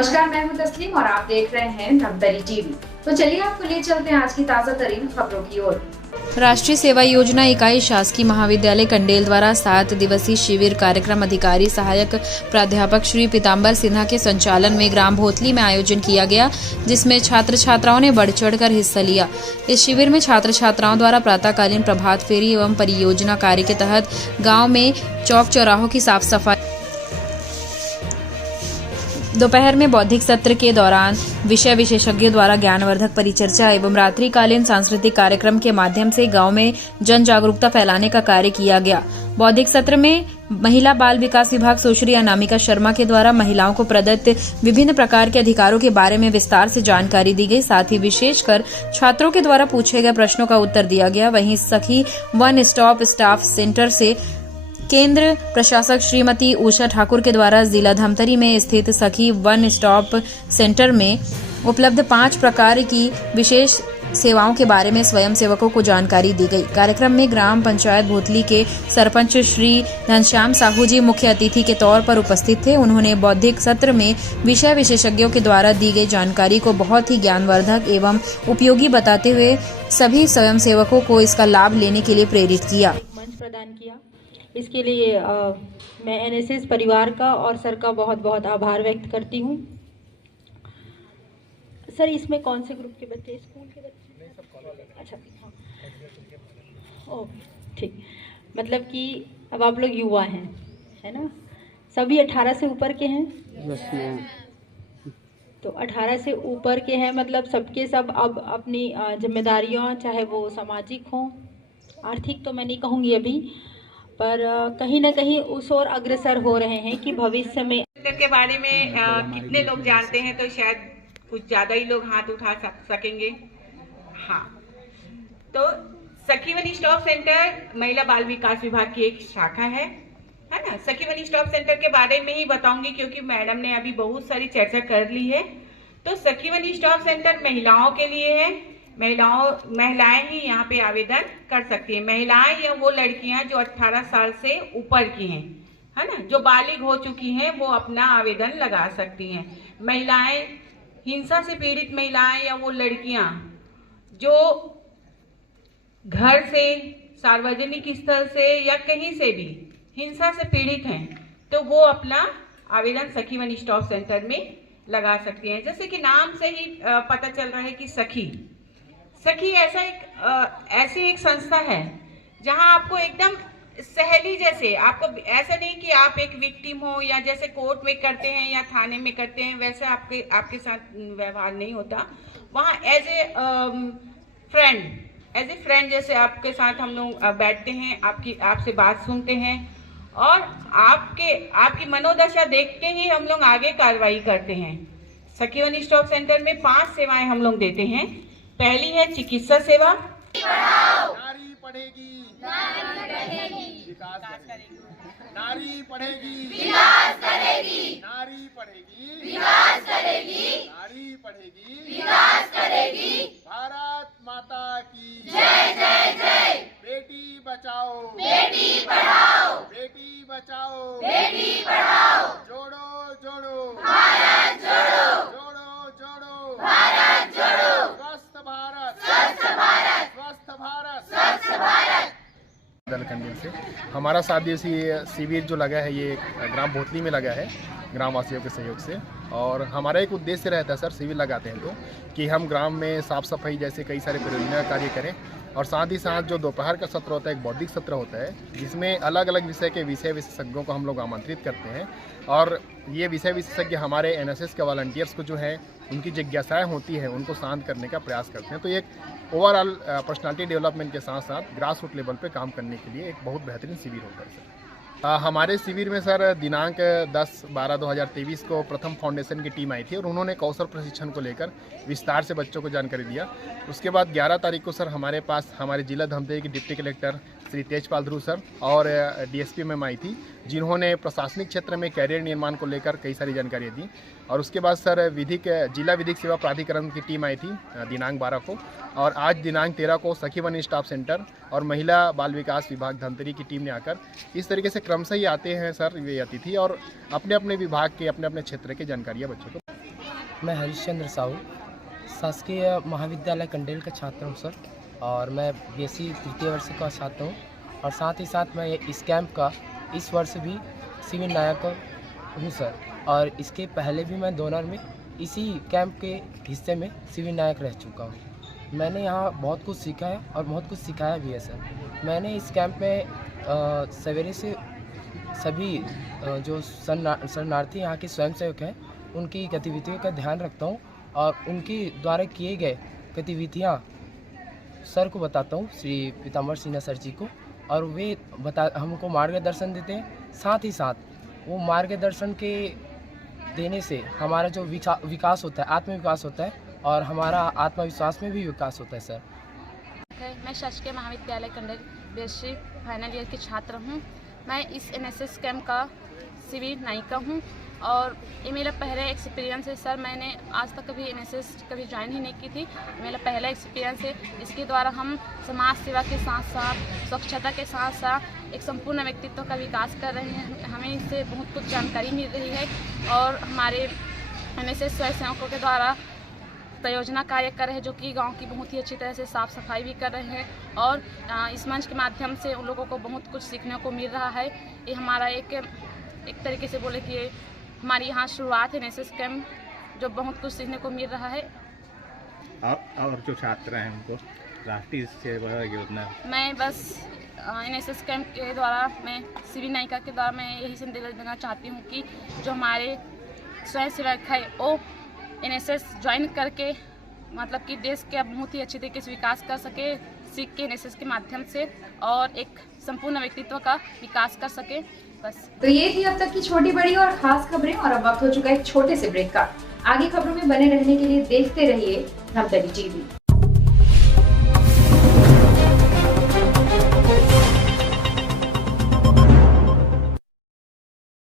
नमस्कार, मैं हूं तस्लीम और आप देख रहे हैं धमतरी टीवी। तो चलिए आपको ले चलते हैं आज की ताजा तरीन खबरों की ओर। राष्ट्रीय सेवा योजना इकाई शासकीय महाविद्यालय कंडेल द्वारा 7 दिवसीय शिविर कार्यक्रम अधिकारी सहायक प्राध्यापक श्री पीताम्बर सिन्हा के संचालन में ग्राम भोतली में आयोजन किया गया, जिसमें छात्र छात्राओं ने बढ़ चढ़कर हिस्सा लिया। इस शिविर में छात्र छात्राओं द्वारा प्रातःकालीन प्रभात फेरी एवं परियोजना कार्य के तहत गाँव में चौक चौराहों की साफ सफाई, दोपहर में बौद्धिक सत्र के दौरान विषय विशेषज्ञों द्वारा ज्ञानवर्धक परिचर्चा एवं रात्रिकालीन सांस्कृतिक कार्यक्रम के माध्यम से गांव में जन जागरूकता फैलाने का कार्य किया गया। बौद्धिक सत्र में महिला बाल विकास विभाग सुश्री अनामिका शर्मा के द्वारा महिलाओं को प्रदत्त विभिन्न प्रकार के अधिकारों के बारे में विस्तार से जानकारी दी गई। साथ ही विशेषकर छात्रों के द्वारा पूछे गए प्रश्नों का उत्तर दिया गया। वहीं सखी वन स्टॉप स्टाफ सेंटर से केंद्र प्रशासक श्रीमती उषा ठाकुर के द्वारा जिला धमतरी में स्थित सखी वन स्टॉप सेंटर में उपलब्ध 5 प्रकार की विशेष सेवाओं के बारे में स्वयंसेवकों को जानकारी दी गई। कार्यक्रम में ग्राम पंचायत भोतली के सरपंच श्री घनश्याम साहू जी मुख्य अतिथि के तौर पर उपस्थित थे। उन्होंने बौद्धिक सत्र में विषय विशेषज्ञों के द्वारा दी गई जानकारी को बहुत ही ज्ञानवर्धक एवं उपयोगी बताते हुए सभी स्वयंसेवकों को इसका लाभ लेने के लिए प्रेरित किया। मंच प्रदान किया, इसके लिए मैं एनएसएस परिवार का और सर का बहुत बहुत आभार व्यक्त करती हूँ। सर, इसमें कौन से ग्रुप के बच्चे? स्कूल के बच्चे? नहीं, सब कॉलेज। अच्छा, हाँ, ओह ठीक। मतलब कि अब आप लोग युवा हैं, है ना? सभी 18 से ऊपर के हैं? तो 18 से ऊपर के हैं, मतलब सबके सब अब अपनी जिम्मेदारियाँ, चाहे वो सामाजिक हों, आर्थिक तो मैं नहीं कहूँगी अभी, पर कहीं ना कहीं उस ओर अग्रसर हो रहे हैं कि भविष्य में के बारे में कितने लोग जानते हैं, तो शायद कुछ ज़्यादा ही लोग हाथ उठा सकेंगे। हाँ, तो सखी वन स्टॉप सेंटर महिला बाल विकास विभाग की एक शाखा है ना। सखी वन स्टॉप सेंटर के बारे में ही बताऊंगी क्योंकि मैडम ने अभी बहुत सारी चर्चा कर ली है। तो सखी वन स्टॉप सेंटर महिलाओं के लिए है। महिलाएं ही यहाँ पे आवेदन कर सकती हैं। महिलाएं या वो लड़कियां जो 18 साल से ऊपर की हैं, है ना, जो बालिग हो चुकी हैं, वो अपना आवेदन लगा सकती हैं। महिलाएं, हिंसा से पीड़ित महिलाएं या वो लड़कियां जो घर से, सार्वजनिक स्थल से या कहीं से भी हिंसा से पीड़ित हैं, तो वो अपना आवेदन सखी वन स्टॉप सेंटर में लगा सकती हैं। जैसे कि नाम से ही पता चल रहा है कि सखी ऐसी एक संस्था है जहां आपको एकदम सहेली जैसे, आपको ऐसा नहीं कि आप एक विक्टिम हो या जैसे कोर्ट में करते हैं या थाने में करते हैं वैसे आपके साथ व्यवहार नहीं होता। वहाँ एज ए फ्रेंड जैसे आपके साथ हम लोग बैठते हैं, आपसे बात सुनते हैं और आपकी मनोदशा देख के ही हम लोग आगे कार्रवाई करते हैं। सखी वन स्टॉप सेंटर में 5 सेवाएं हम लोग देते हैं। पहली है चिकित्सा सेवा। नारी पढ़ेगी, विकास करेगी। नारी पढ़ेगी, विकास करेगी। नारी पढ़ेगी, विकास करेगी। नारी पढ़ेगी, विकास करेगी। भारत माता की जय जय जय। बेटी बचाओ, बेटी पढ़ाओ, बेटी बचाओ, बेटी पढ़ाओ। जोड़ो जोड़ो भारत जोड़ो, जोड़ो जोड़ो भारत जोड़ो। स्वस्थ भारत, स्वस्थ भारत, स्वस्थ भारत, स्वस्थ भारत। दल कंडेल से हमारा 7 दिवसीय शिविर जो लगा है, ये ग्राम भोतली में लगा है ग्राम वासियों के सहयोग से। और हमारा एक उद्देश्य रहता है सर, शिविर लगाते हैं तो कि हम ग्राम में साफ सफाई जैसे कई सारे परियोजना कार्य करें, और साथ ही साथ जो दोपहर का सत्र होता है, एक बौद्धिक सत्र होता है, जिसमें अलग अलग विषय के विषय विशेषज्ञों को हम लोग आमंत्रित करते हैं। और ये विषय विशेषज्ञ हमारे एनएसएस के वॉलंटियर्स को जो है उनकी जिज्ञासाएं होती हैं उनको शांत करने का प्रयास करते हैं। तो एक ओवरऑल पर्सनालिटी डेवलपमेंट के साथ साथ ग्रास रूट लेवल पे काम करने के लिए एक बहुत बेहतरीन शिविर होता है सर। हमारे शिविर में सर दिनांक 10/12/2023 को प्रथम फाउंडेशन की टीम आई थी और उन्होंने कौशल प्रशिक्षण को लेकर विस्तार से बच्चों को जानकारी दिया। उसके बाद 11 तारीख को सर हमारे पास हमारे जिला धमतरी के डिप्टी कलेक्टर श्री तेजपाल ध्रुव सर और डीएसपी मैम आई थी, जिन्होंने प्रशासनिक क्षेत्र में कैरियर निर्माण को लेकर कई सारी जानकारियाँ दी। और उसके बाद सर जिला विधिक सेवा प्राधिकरण की टीम आई थी दिनांक 12 को, और आज दिनांक 13 को सखी वन स्टॉप सेंटर और महिला बाल विकास विभाग धमतरी की टीम ने आकर इस तरीके से क्रमशः ही आते हैं सर ये अतिथि और अपने अपने विभाग के अपने अपने क्षेत्र की जानकारियाँ बच्चों को मैं हरीशचंद्र साहू शासकीय महाविद्यालय कंडेल का छात्र हूँ सर, और मैं बीएससी तृतीय वर्ष का छात्र हूँ। और साथ ही साथ मैं इस कैंप का इस वर्ष भी सिविल नायक हूँ सर। और इसके पहले भी मैं दोनर में इसी कैंप के हिस्से में सिविल नायक रह चुका हूँ। मैंने यहाँ बहुत कुछ सीखा है और बहुत कुछ सिखाया भी है सर। मैंने इस कैंप में सवेरे से सभी जो शरणार्थी यहाँ के स्वयंसेवक हैं उनकी गतिविधियों का ध्यान रखता हूँ और उनके द्वारा किए गए गतिविधियाँ सर को बताता हूँ, श्री पीताम्बर सिन्हा सर जी को, और वे हमको मार्गदर्शन देते हैं। साथ ही साथ वो मार्गदर्शन के देने से हमारा जो विकास होता है, आत्मविकास होता है, और हमारा आत्मविश्वास में भी विकास होता है सर। मैं शासकीय महाविद्यालय कंडेल बीएससी फाइनल ईयर की छात्र हूँ। मैं इस एनएसएस कैंप का सिविल नायिका हूँ और ये मेरा पहला एक्सपीरियंस है सर। मैंने आज तक कभी एनएसएस कभी ज्वाइन ही नहीं की थी, मेरा पहला एक्सपीरियंस है। इसके द्वारा हम समाज सेवा के साथ साथ स्वच्छता के साथ साथ एक संपूर्ण व्यक्तित्व का विकास कर रहे हैं। हमें इससे बहुत कुछ जानकारी मिल रही है और हमारे एनएसएस स्वयंसेवकों के द्वारा परियोजना कार्य कर रहे हैं जो कि गांव की बहुत ही अच्छी तरह से साफ़ सफाई भी कर रहे हैं और इस मंच के माध्यम से उन लोगों को बहुत कुछ सीखने को मिल रहा है। ये हमारा एक तरीके से बोले कि हमारी यहाँ शुरुआत है एनएसएस कैंप, जो बहुत कुछ सीखने को मिल रहा है। और जो छात्र हैं उनको राष्ट्रीय सेवा योजना, मैं बस एनएसएस कैंप के द्वारा, मैं सिविल नायिका के द्वारा मैं यही संदेश देना चाहती हूँ कि जो हमारे स्वयंसेवक है वो एनएसएस ज्वाइन करके मतलब कि देश के बहुत ही अच्छी तरीके से विकास कर सके, सीख के एनएसएस के माध्यम से, और एक संपूर्ण व्यक्तित्व का विकास कर सके। बस तो ये थी अब तक की छोटी बड़ी और खास खबरें, और अब वक्त हो चुका है एक छोटे से ब्रेक का। आगे खबरों में बने रहने के लिए देखते रहिए धमतरी टीवी।